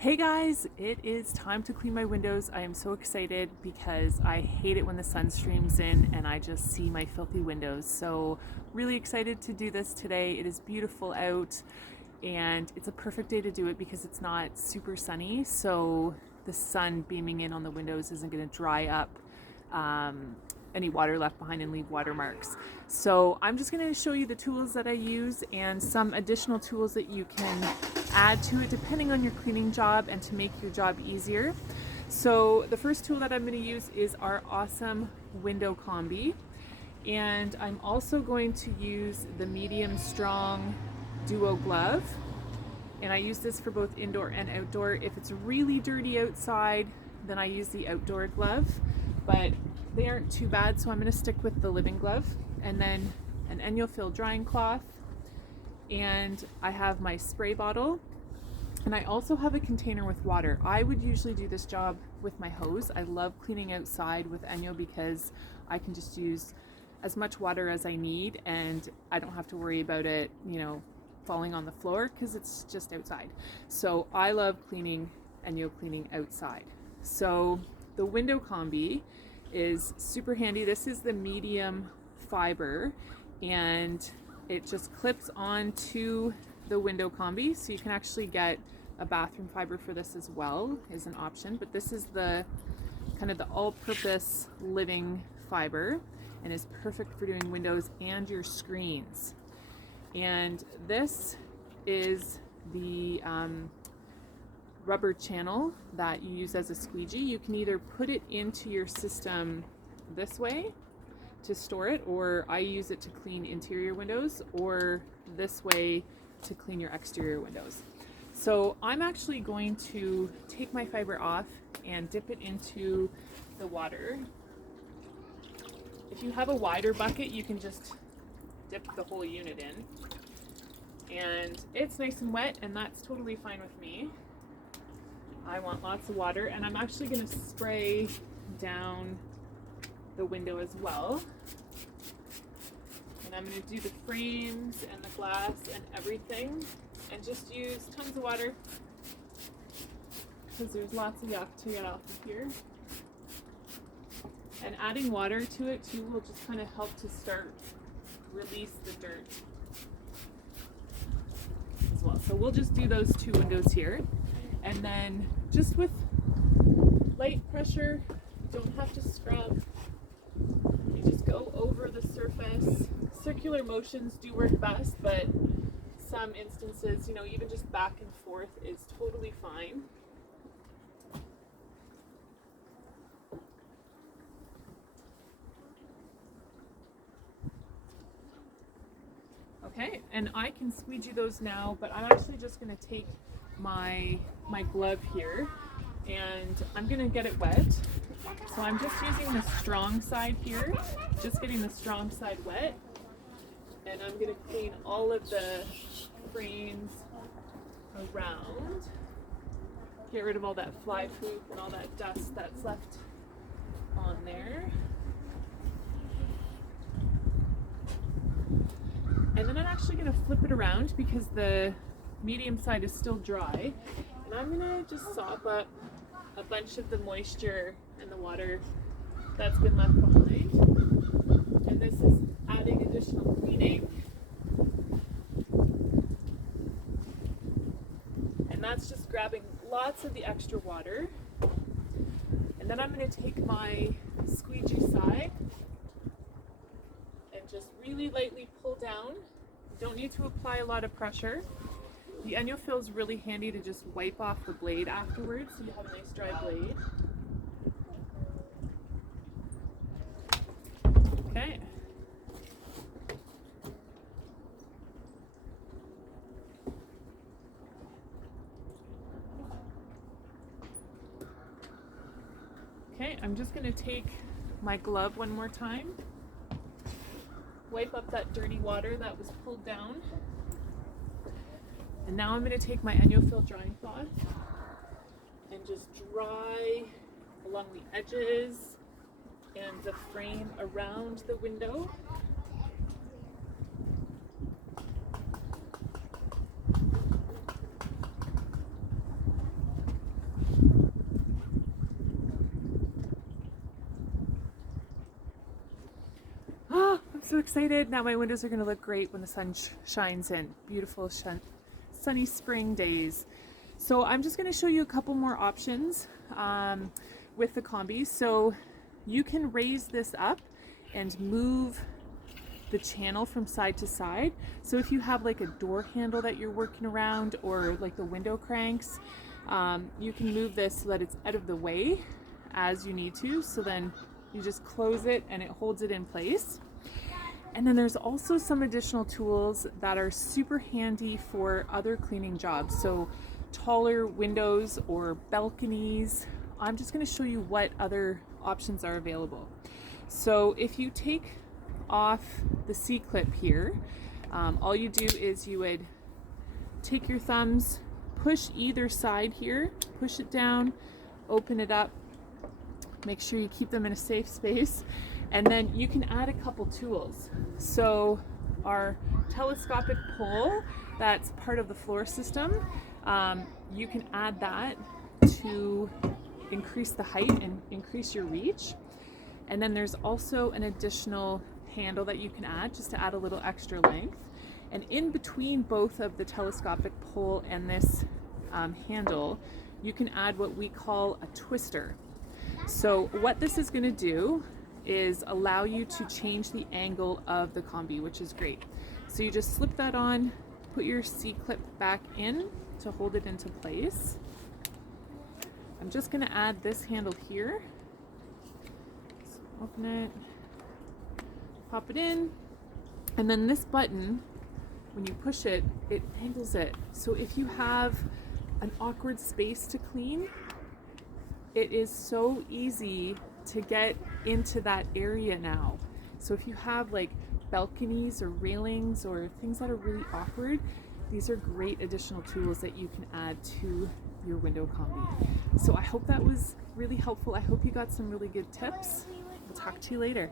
Hey guys, it is time to clean my windows. I am so excited because I hate it when the sun streams in and I just see my filthy windows. So really excited to do this today. It is beautiful out and it's a perfect day to do it because it's not super sunny. So the sun beaming in on the windows isn't going to dry up any water left behind and leave watermarks. So I'm just going to show you the tools that I use and some additional tools that you can add to it depending on your cleaning job and to make your job easier. So the first tool that I'm going to use is our awesome window combi, and I'm also going to use the medium strong duo glove, and I use this for both indoor and outdoor. If it's really dirty outside, then I use the outdoor glove, but they aren't too bad, so I'm going to stick with the living glove. And then an ENJO drying cloth, and I have my spray bottle, and I also have a container with water. I would usually do this job with my hose. I love cleaning outside with ENJO because I can just use as much water as I need and I don't have to worry about it, falling on the floor because it's just outside. So I love cleaning outside. So the window combi is super handy. This is the medium fiber and it just clips onto the window combi, so you can actually get a bathroom fiber for this as well, is an option, but this is the kind of the all-purpose living fiber and is perfect for doing windows and your screens. And this is the rubber channel that you use as a squeegee. You can either put it into your system this way to store it, or I use it to clean interior windows, or this way to clean your exterior windows. So I'm actually going to take my fiber off and dip it into the water. If you have a wider bucket, you can just dip the whole unit in. And it's nice and wet, and that's totally fine with me. I want lots of water, and I'm actually going to spray down the window as well. And I'm going to do the frames and the glass and everything and just use tons of water because there's lots of yuck to get off of here. And adding water to it too will just kind of help to start release the dirt as well. So we'll just do those two windows here, and then just with light pressure, you don't have to scrub. You just go over the surface. Circular motions do work best, but some instances, even just back and forth is totally fine. Okay, and I can squeegee those now, but I'm actually just going to take my glove here and I'm going to get it wet. So I'm just using the strong side here, just getting the strong side wet. And I'm going to clean all of the frames around. Get rid of all that fly poop and all that dust that's left on there. And then I'm actually going to flip it around because the medium side is still dry. And I'm going to just sop up a bunch of the moisture and the water that's been left behind. And this is adding additional cleaning. And that's just grabbing lots of the extra water. And then I'm going to take my squeegee side and just really lightly pull down. You don't need to apply a lot of pressure. The ENJO is really handy to just wipe off the blade afterwards so you have a nice dry blade. Okay. Okay, I'm just going to take my glove one more time, wipe up that dirty water that was pulled down, and now I'm going to take my ENJO drying cloth and just dry along the edges and the frame around the window. So excited. Now my windows are going to look great when the sun shines in. Beautiful sunny spring days. So I'm just going to show you a couple more options with the combis. So you can raise this up and move the channel from side to side. So if you have like a door handle that you're working around, or like the window cranks, you can move this so that it's out of the way as you need to. So then you just close it and it holds it in place. And then there's also some additional tools that are super handy for other cleaning jobs. So taller windows or balconies. I'm just going to show you what other options are available. So if you take off the C-clip here, all you do is you would take your thumbs, push either side here, push it down, open it up, make sure you keep them in a safe space, and then you can add a couple tools. So our telescopic pole, that's part of the floor system, you can add that to increase the height and increase your reach. And then there's also an additional handle that you can add just to add a little extra length. And in between both of the telescopic pole and this handle, you can add what we call a twister. So what this is going to do is allow you to change the angle of the combi, which is great. So you just slip that on, put your C-clip back in to hold it into place. I'm just going to add this handle here. So open it, pop it in, and then this button, when you push it, it angles it. So if you have an awkward space to clean, it is so easy to get into that area now. So if you have like balconies or railings or things that are really awkward, these are great additional tools that you can add to your window combi. So I hope that was really helpful. I hope you got some really good tips. I'll talk to you later.